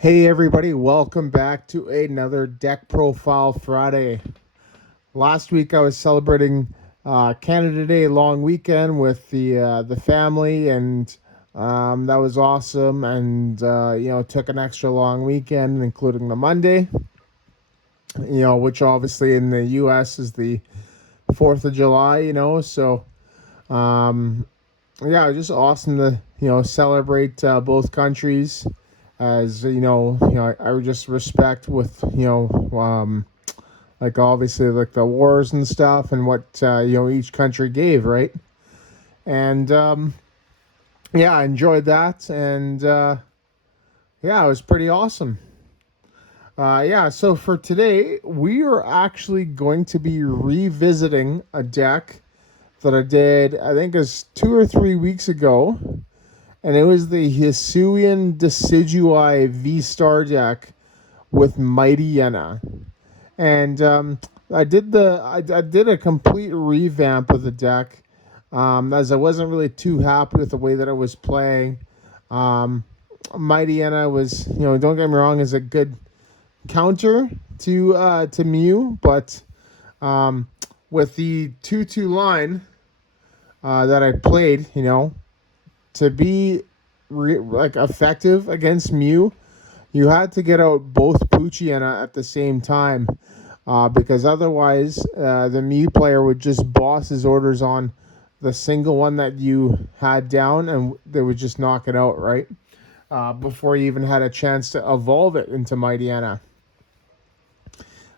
Hey everybody, welcome back to another Deck Profile Friday. Last week I was celebrating Canada Day long weekend with the family, and that was awesome. And took an extra long weekend, including the Monday. Which obviously in the U.S. is the 4th of July. Um, yeah, it was just awesome to celebrate both countries, as I would just respect with like obviously like the wars and stuff, and what each country gave, right? And yeah, I enjoyed that, and yeah, it was pretty awesome. Yeah, so for today we are actually going to be revisiting a deck that I did, I think it was 2 or 3 weeks ago, and it was the Hisuian Decidueye VStar deck with Mighty Yenna. And I did a complete revamp of the deck, as I wasn't really too happy with the way that it was playing. Um, Mighty Yenna was, don't get me wrong, is a good counter to Mew, but um, with the 2-2 line that I played, to be like effective against Mew, you had to get out both Poochyena at the same time, because otherwise the Mew player would just boss his orders on the single one that you had down, and they would just knock it out, right? Before you even had a chance to evolve it into Mightyena.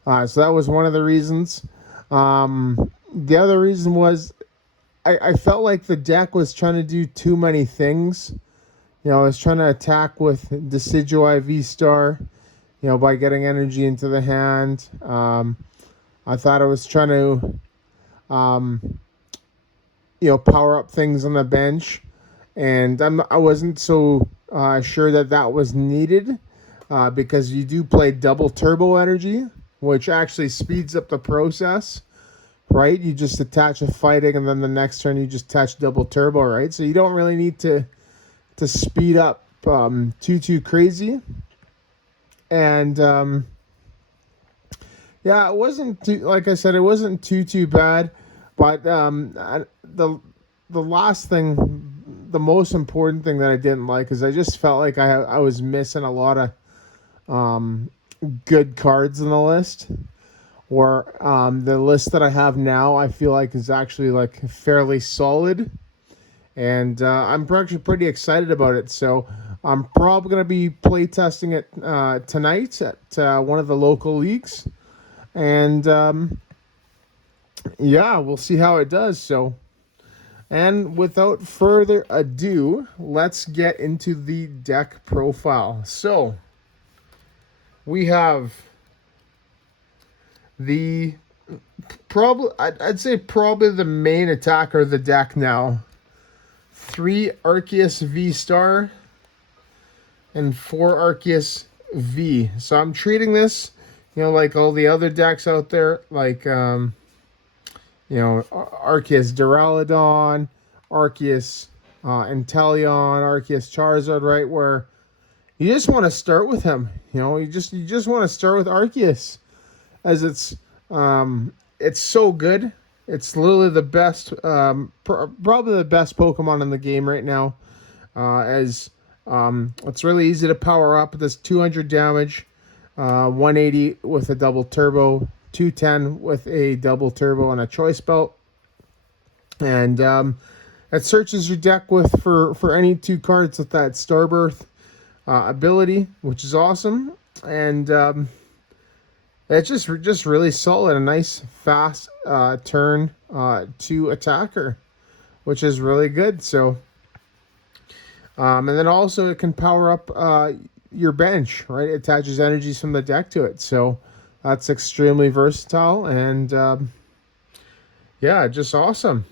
So that was one of the reasons. The other reason was I felt like the deck was trying to do too many things. I was trying to attack with Decidueye V-Star, by getting energy into the hand. I thought I was trying to, um, power up things on the bench, and I wasn't so sure that that was needed, because you do play double turbo energy, which actually speeds up the process, right? You just attach a fighting, and then the next turn you just attach double turbo, right? So you don't really need to speed up too crazy. And yeah, it wasn't too, like I said, it wasn't too bad. But the last thing, the most important thing that I didn't like is I just felt like I was missing a lot of um, good cards in the list. Or the list that I have now, I feel like is actually like fairly solid, and I'm actually pretty excited about it. So I'm probably going to be playtesting it tonight at one of the local leagues, and yeah, we'll see how it does. So, and without further ado, let's get into the deck profile. So we have the probably I'd say probably the main attacker of the deck now. 3 Arceus V Star and 4 Arceus V. So I'm treating this, like all the other decks out there, like Arceus Duraludon, Arceus Inteleon, Arceus Charizard, right? Where you just want to start with him. You just want to start with Arceus, as it's so good. It's literally the best, probably the best Pokemon in the game right now. As It's really easy to power up. This 200 damage, 180 with a double turbo, 210 with a double turbo and a choice belt, and it searches your deck with for any 2 cards with that Starbirth ability, which is awesome, and it's just really solid. A nice fast turn to attacker, which is really good. So, and then also it can power up your bench, right? It attaches energies from the deck to it, so that's extremely versatile, and yeah, just awesome.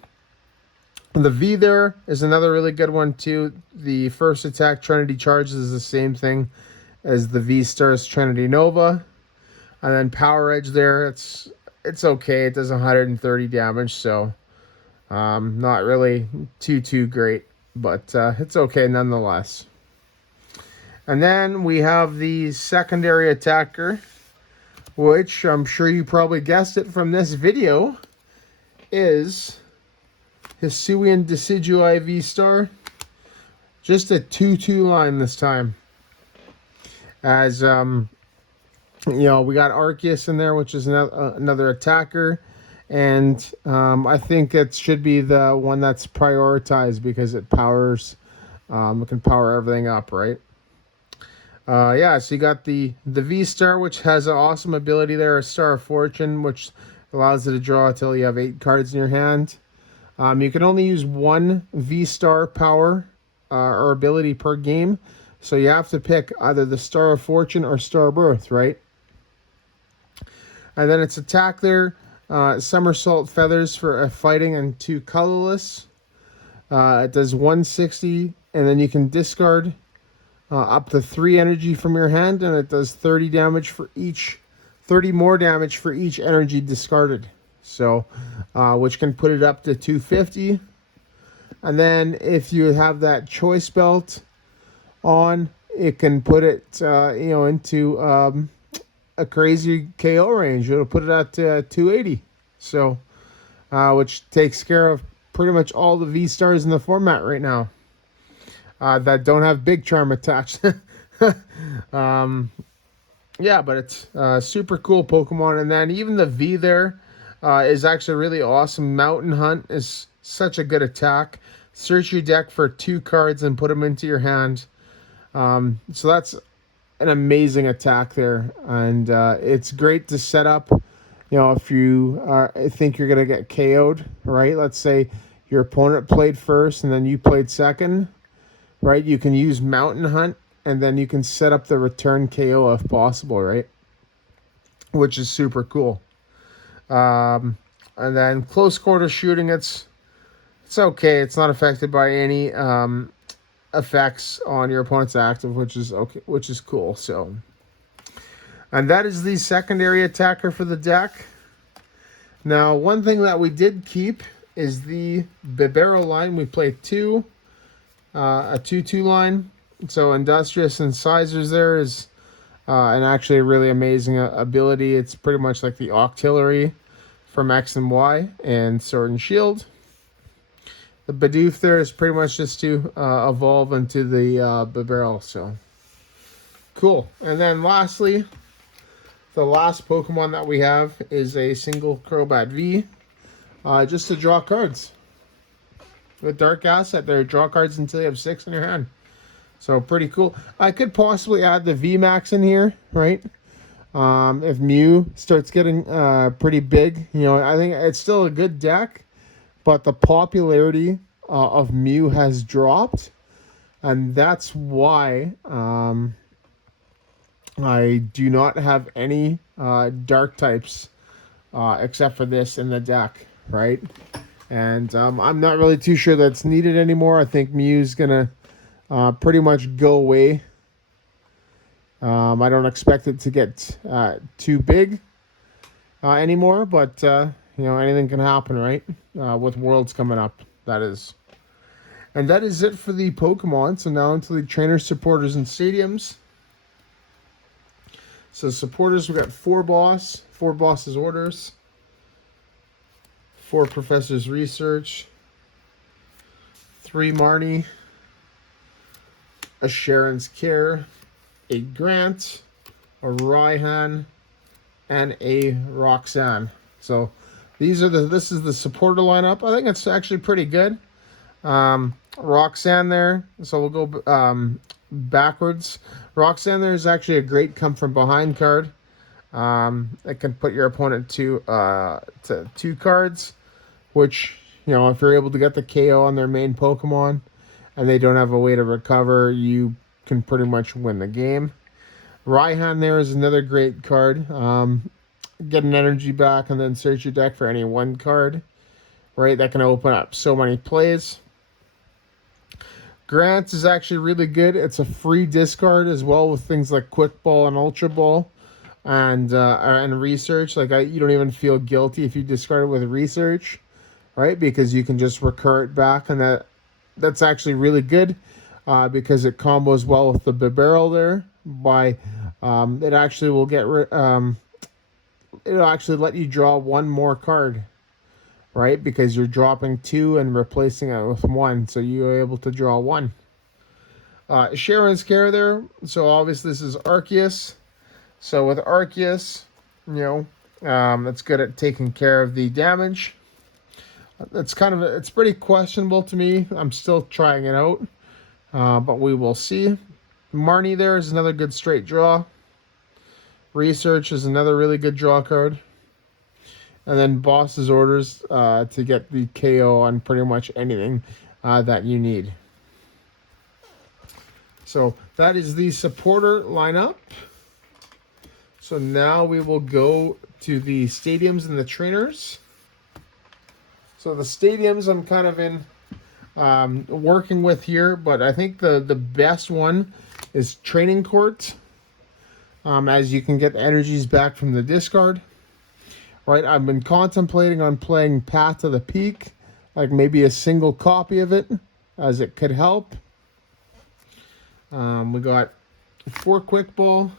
The V there is another really good one too. The first attack Trinity Charge is the same thing as the V Star's Trinity Nova. And then Power Edge there, it's okay. It does 130 damage, so not really too great, but it's okay nonetheless. And then we have the secondary attacker, which I'm sure you probably guessed it from this video, is Hisuian Decidueye VStar. Just a 2/2 line this time. As, you know, we got Arceus in there, which is another attacker. And I think it should be the one that's prioritized because it powers, it can power everything up, right? Yeah, so you got the V-Star, which has an awesome ability there, a Star of Fortune, which allows you to draw until you have 8 cards in your hand. You can only use one V-Star power or ability per game, so you have to pick either the Star of Fortune or Star of Birth, right? And then its attack there, Somersault Feathers for fighting and 2 colorless. It does 160, and then you can discard up to 3 energy from your hand, and it does 30 damage for each, 30 more damage for each energy discarded. So, which can put it up to 250. And then if you have that choice belt on, it can put it, you know, into a crazy KO range. It'll put it at 280. So, which takes care of pretty much all the V-Stars in the format right now. That don't have Big Charm attached. Yeah, but it's super cool Pokemon. And then even the V there is actually really awesome. Mountain Hunt is such a good attack. Search your deck for 2 cards and put them into your hand. So that's an amazing attack there. And it's great to set up, you know, if you think you're going to get KO'd, right? Let's say your opponent played first and then you played second. Right, you can use Mountain Hunt, and then you can set up the return KO if possible, right? Which is super cool. And then close quarter shooting, it's okay. It's not affected by any effects on your opponent's active, which is okay, which is cool. So, and that is the secondary attacker for the deck. Now, one thing that we did keep is the Bibarel line. We played 2. A 2/2 line. So Industrious Incisors there is an actually a really amazing ability. It's pretty much like the Octillery from X and Y and Sword and Shield. The Bidoof there is pretty much just to evolve into the Bibarel. So cool. And then lastly, the last Pokemon that we have is a single Crobat V, just to draw cards. With Dark Asset there, draw cards until you have 6 in your hand. So pretty cool. I could possibly add the VMAX in here, right? If Mew starts getting pretty big, you know, I think it's still a good deck, but the popularity of Mew has dropped, and that's why I do not have any dark types except for this in the deck, right? And I'm not really too sure that's needed anymore. I think Mew's going to pretty much go away. I don't expect it to get too big anymore, but, you know, anything can happen, right? With Worlds coming up, that is. And that is it for the Pokemon. So now into the trainers, supporters, and stadiums. So supporters, we got 4 bosses orders. 4 Professor's Research, 3 Marnie, a Sharon's Care, a Grant, a Raihan, and a Roxanne. So this is the supporter lineup. I think it's actually pretty good. Roxanne there, so we'll go backwards. Roxanne there is actually a great come from behind card. It can put your opponent to 2 cards. Which, you know, if you're able to get the KO on their main Pokemon and they don't have a way to recover, you can pretty much win the game. Raihan there is another great card. Get an energy back and then search your deck for any 1 card. Right, that can open up so many plays. Grant is actually really good. It's a free discard as well with things like Quick Ball and Ultra Ball. And Research. Like, you don't even feel guilty if you discard it with Research. Right, because you can just recur it back, and that's actually really good. because it combos well with the Bibarel there. It actually will it'll actually let you draw one more card, right? Because you're dropping 2 and replacing it with 1, so you're able to draw 1. Sharon's Care there. So obviously this is Arceus. So with Arceus, it's good at taking care of the damage. It's pretty questionable to me. I'm still trying it out, but we will see. Marnie there is another good straight draw. Research is another really good draw card. And then Boss's Orders to get the KO on pretty much anything that you need. So that is the supporter lineup. So now we will go to the stadiums and the trainers. So the stadiums I'm kind of in working with here, but I think the best one is Training Court, as you can get the energies back from the discard. Right, I've been contemplating on playing Path to the Peak, like maybe a single copy of it, as it could help. We got 4 Quick Ball,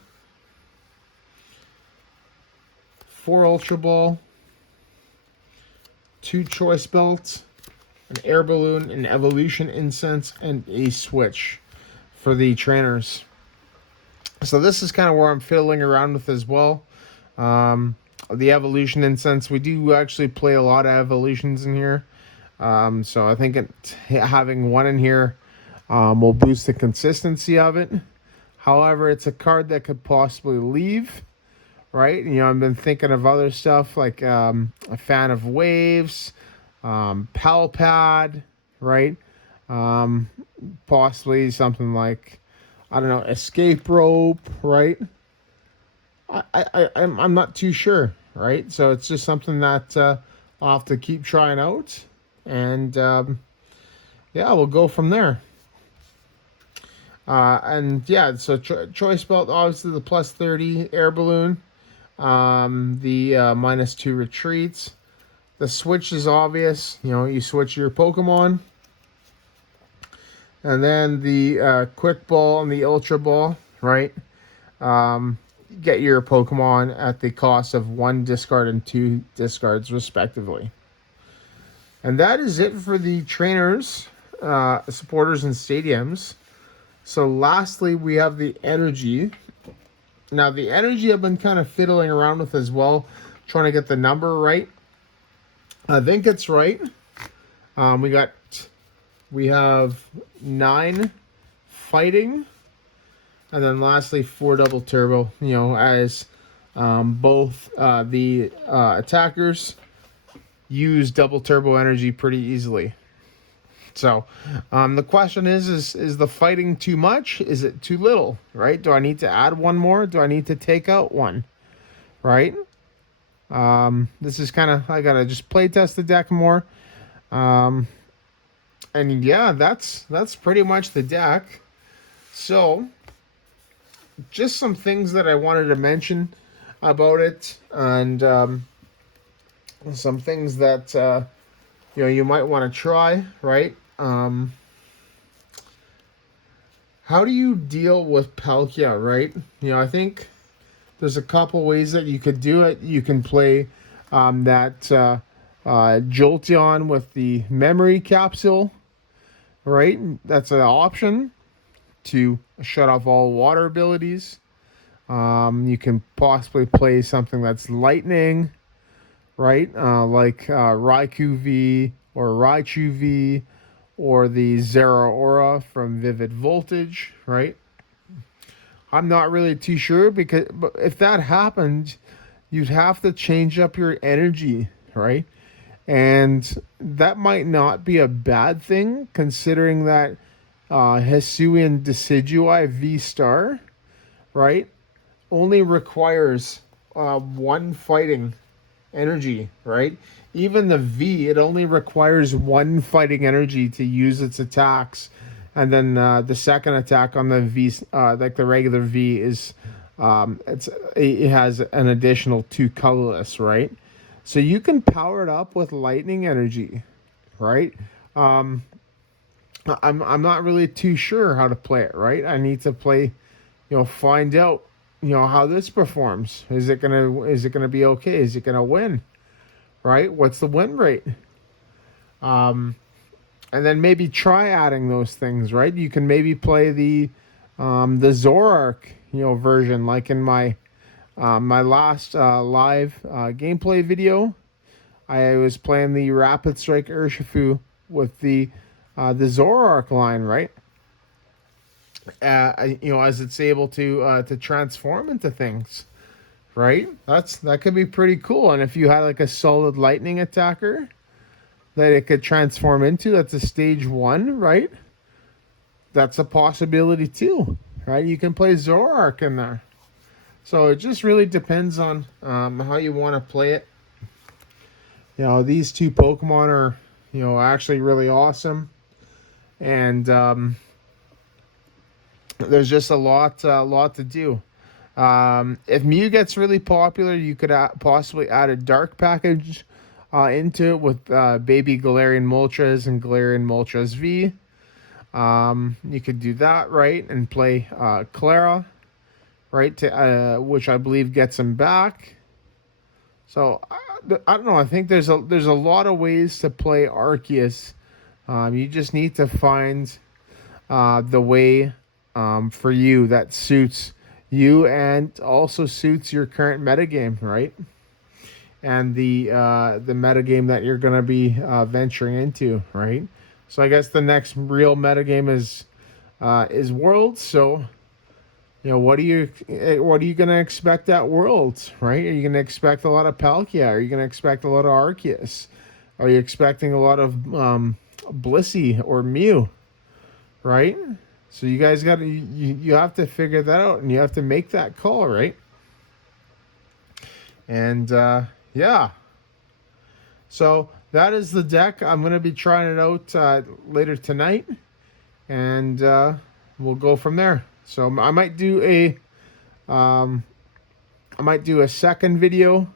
4 Ultra Ball, 2 Choice Belts, an Air Balloon, an Evolution Incense, and a Switch for the trainers. So this is kind of where I'm fiddling around with as well. The Evolution Incense, we do actually play a lot of Evolutions in here. So I think having 1 in here will boost the consistency of it. However, it's a card that could possibly leave, right? I've been thinking of other stuff like a Fan of Waves, Palpad, right? Possibly something like, I don't know, Escape Rope, right? I'm not too sure, right? So it's just something that I'll have to keep trying out. And we'll go from there. So Choice Belt, obviously the plus 30 Air Balloon, the minus 2 retreats. The switch is obvious, you switch your Pokemon. And then the Quick Ball and the Ultra Ball, right? Get your Pokemon at the cost of 1 discard and 2 discards respectively. And that is it for the trainers, supporters, and stadiums. So lastly, we have the energy. Now the energy I've been kind of fiddling around with as well, trying to get the number right. I think it's right. We have 9 fighting, and then lastly 4 double turbo. As both the attackers use double turbo energy pretty easily. So the question is the fighting too much? Is it too little, right? Do I need to add 1 more? Do I need to take out 1, right? This is kind of, I got to just play test the deck more. And yeah, that's pretty much the deck. So just some things that I wanted to mention about it, and some things that you might want to try, right? How do you deal with Palkia, right? I think there's a couple ways that you could do it. You can play that Jolteon with the memory capsule, right? That's an option to shut off all water abilities. You can possibly play something that's lightning, right? Like Raikou V or Raichu V, or the Zeraora from Vivid Voltage, right? I'm not really too sure, but if that happened, you'd have to change up your energy, right? And that might not be a bad thing, considering that Hisuian Decidueye VStar, right, only requires 1 fighting energy, right? Even the V, it only requires 1 fighting energy to use its attacks, and then the second attack on the V, like the regular V, is it has an additional 2 colorless, right? So you can power it up with lightning energy, right? I'm not really too sure how to play it, right? I need to play, find out, how this performs. Is it gonna be okay? Is it gonna win? Right? What's the win rate? Um, and then maybe try adding those things, right? You can maybe play the Zoroark, version, like in my my last live gameplay video. I was playing the Rapid Strike Urshifu with the Zoroark line, right? As it's able to transform into things, right? That could be pretty cool. And if you had like a solid lightning attacker that it could transform into, that's a stage 1, right? That's a possibility too, right? You can play Zoroark in there. So it just really depends on how you want to play it. These two Pokemon are, actually really awesome. And there's just a lot to do. If Mew gets really popular, you could possibly add a dark package into it with baby Galarian Moltres and Galarian Moltres V. You could do that, right, and play Clara, right, which I believe gets him back. So I don't know. I think there's a lot of ways to play Arceus. You just need to find the way for you that suits you and also suits your current metagame, right? And the metagame that you're going to be venturing into, right? So I guess the next real metagame is Worlds. So what are you going to expect at Worlds, right? Are you going to expect a lot of Palkia? Are you going to expect a lot of Arceus? Are you expecting a lot of Blissey or Mew, right? So you guys you have to figure that out, and you have to make that call, right? And yeah, so that is the deck. I'm gonna be trying it out later tonight, and we'll go from there. So I might do a second video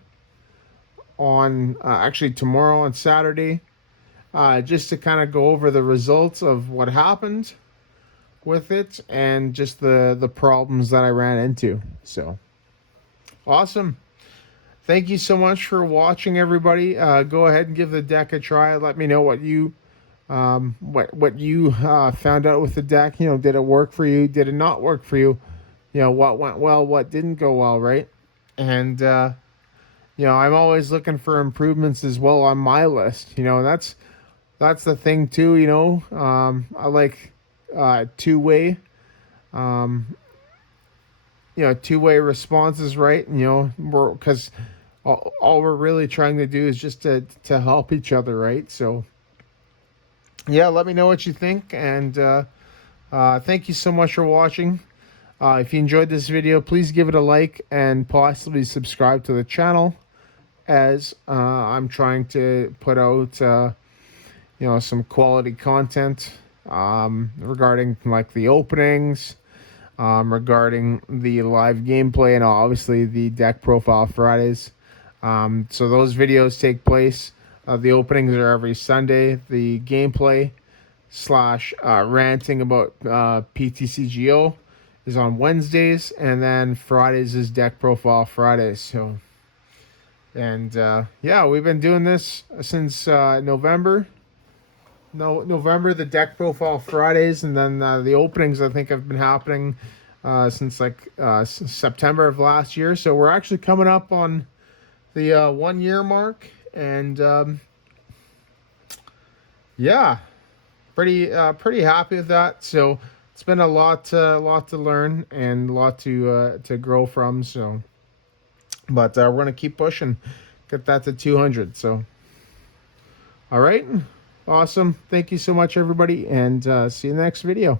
on actually tomorrow on Saturday, just to kind of go over the results of what happened with it and just the problems that I ran into. So awesome. Thank you so much for watching, everybody. Go ahead and give the deck a try. Let me know what you found out with the deck. Did it work for you? Did it not work for you? What went well, what didn't go well, right? And I'm always looking for improvements as well on my list. That's the thing too. I like two-way two-way responses, right? Because all we're really trying to do is just to help each other, right? So yeah, let me know what you think, and thank you so much for watching. If you enjoyed this video, please give it a like and possibly subscribe to the channel, as I'm trying to put out some quality content regarding like the openings, regarding the live gameplay, and obviously the deck profile Fridays. So those videos take place. The openings are every Sunday. The gameplay / ranting about PTCGO is on Wednesdays, and then Fridays is deck profile Fridays. So, and yeah, we've been doing this since November. November, the deck profile Fridays, and then the openings I think have been happening since like September of last year. So we're actually coming up on the 1 year mark, and yeah, pretty happy with that. So it's been a lot to learn and a lot to grow from. So, but we're gonna keep pushing, get that to 200. So, all right. Awesome. Thank you so much, everybody, and see you in the next video.